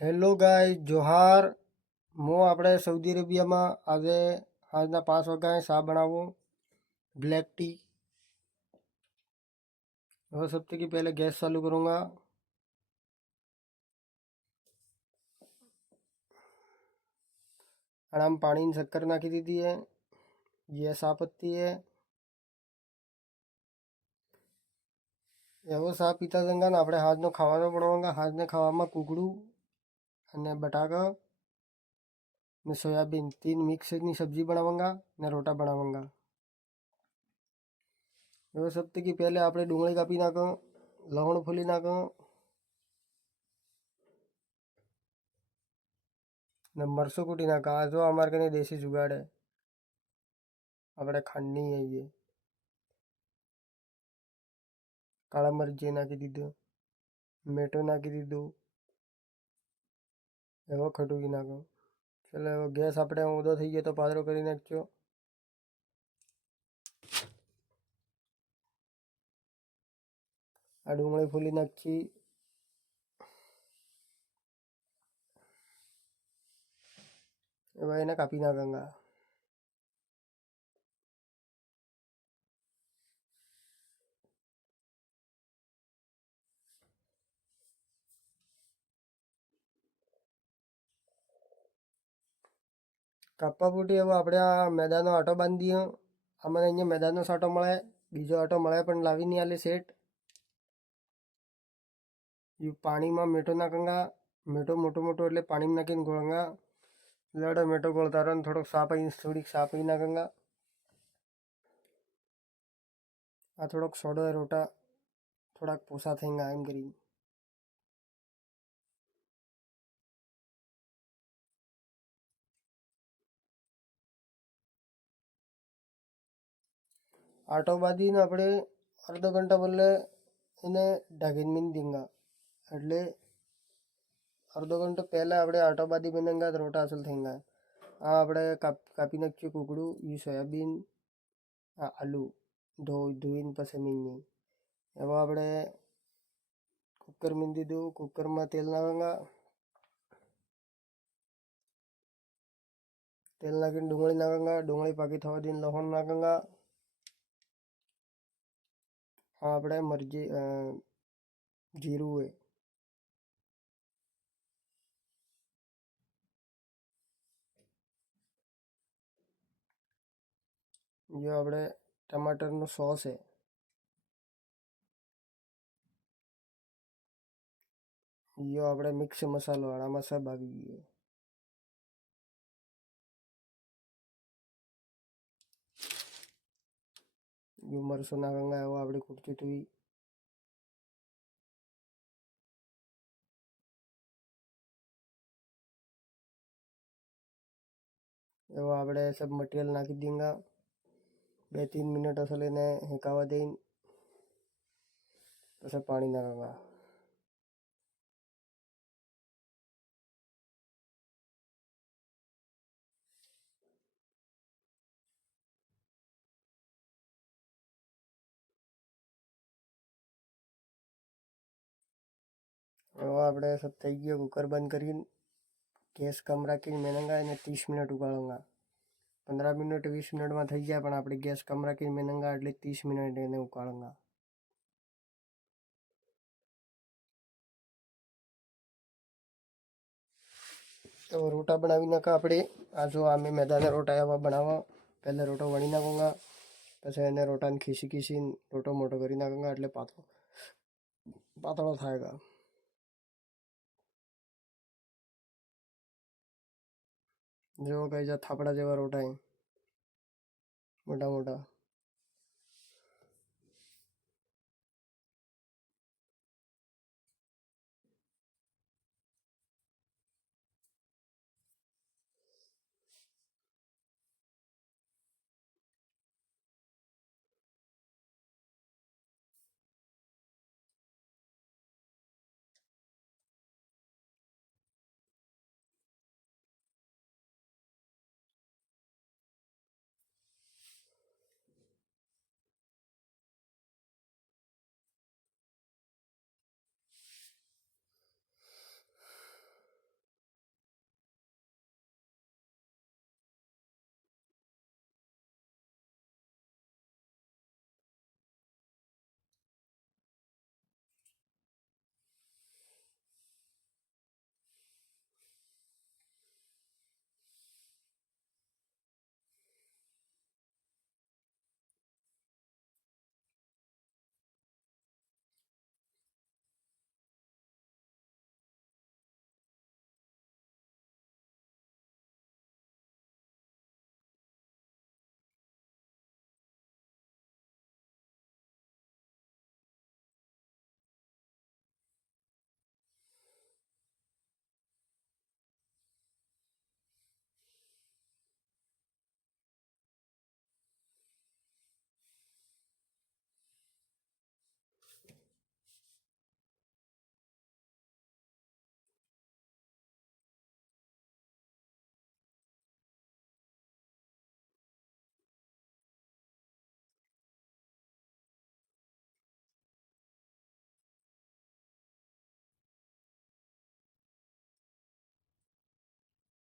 Hello ગાય જોહાર. હું આપણે Saudi અરેબિયામાં આજે આજના 5 વાગ્યા શા बनाऊँ ब्लैक टी। वह सबसे की पहले गैस चालू करूँगा। અને આમ પાણીની શક્કર નાખી દીધી है। ये શા પત્તી है। એવો શા પીતા જંગા ને આપણે હાજનો ખાવાનો બનાવવા। હાજને ખાવામાં કુકડું અને બટાકા ને સોયાબીન 3 મિક્સની સબ્જી બનાवंगा ने रोटा बनावंगा। वो सबसे की पहले આપણે ડુંગળી કાપી નાખો, લવણ ફોલી નાખો ને મરચું કૂટી નાખો। આ જો અમારે કને દેશી જુગાડ है। આપણે ખાંડની આવીએ, કાળા મરચી નાખી દીધું, મીઠું નાખી દીધું, એવો ખટુકી નાખો। ચલો એવો ગેસ આપણે ઊંધો થઈ ગયો તો પાતળો કરી નાખજો। આ ડુંગળી ફોલી નાખી, એવા એને કાપી નાખંગા। કાપવા પૂટી હવે આપણે આ મેદાનો આટો બાંધી દઈએ। અમને અહીંયા મેદાનનો સાટો મળે, બીજો આટો મળે પણ લાવી નહીં આલે સેટ। એ પાણીમાં મીઠો નાખંગા। મીઠો મોટો મોટો એટલે પાણીમાં નાખીને ગોળંગા। લડો મીઠો ગોળતા રહો ને થોડીક સા પી નાખંગા। આ થોડોક સોડો રોટા થોડાક પોસા થયેંગા એમ કરી। આટો બાંધીને આપણે અડધો ઘંટા બદલે એને ઢાંકીને મીન દેંગા। એટલે અડધો ઘંટો પહેલાં આપણે આટો બાંધી બનેંગા તો રોટા અસલ થયેંગા। આ આપણે કાપી નાખ્યું કુકડું, એ સોયાબીન, આ આલુ ધોઈને પછી મીન। એમાં આપણે કુકર મીન દીધું, કુકરમાં તેલ નાખંગા। તેલ નાખીને ડુંગળી નાખંગા। ડુંગળી પાકી થવા દઈને લસણ નાખંગા। આ આપણે મરજી જીરું હોય, જો આપણે ટમાટરનો સોસ है, यो આપણે મિક્સ મસાલો આમાં સબ આવી ગયો। यो મરચું નાખંગા। એવો આપણે કૂટતી હતી એવો આપણે સબ મટીરિयल નાખી દેंगा। 2-3 મિનિટ અસલ એને હેકાવા દઈને પછી પાણી નાખંગા। એવો આપણે સબ થઈ ગયો। કુકર બંધ કરીને ગેસ કમ રાખીને મેનંગા એને 30 મિનિટ ઉકાળંગા। 15 મિનિટ 20 મિનિટમાં થઈ જાય પણ આપણે ગેસ કમ રાખીને મેનંગા એટલે 30 મિનિટ એને ઉકાળંગા। તો રોટા બનાવી નાખા આપણે। આ જો અમે મેદાના રોટા એવા બનાવવા। પહેલાં રોટો વણી નાખુંગા, પછી એને રોટાને ખીસીને રોટો મોટો કરી નાખુંગા એટલે પાતળો થાયગા। જો કઈ થાપડા જેવા રોટા મોટા મોટા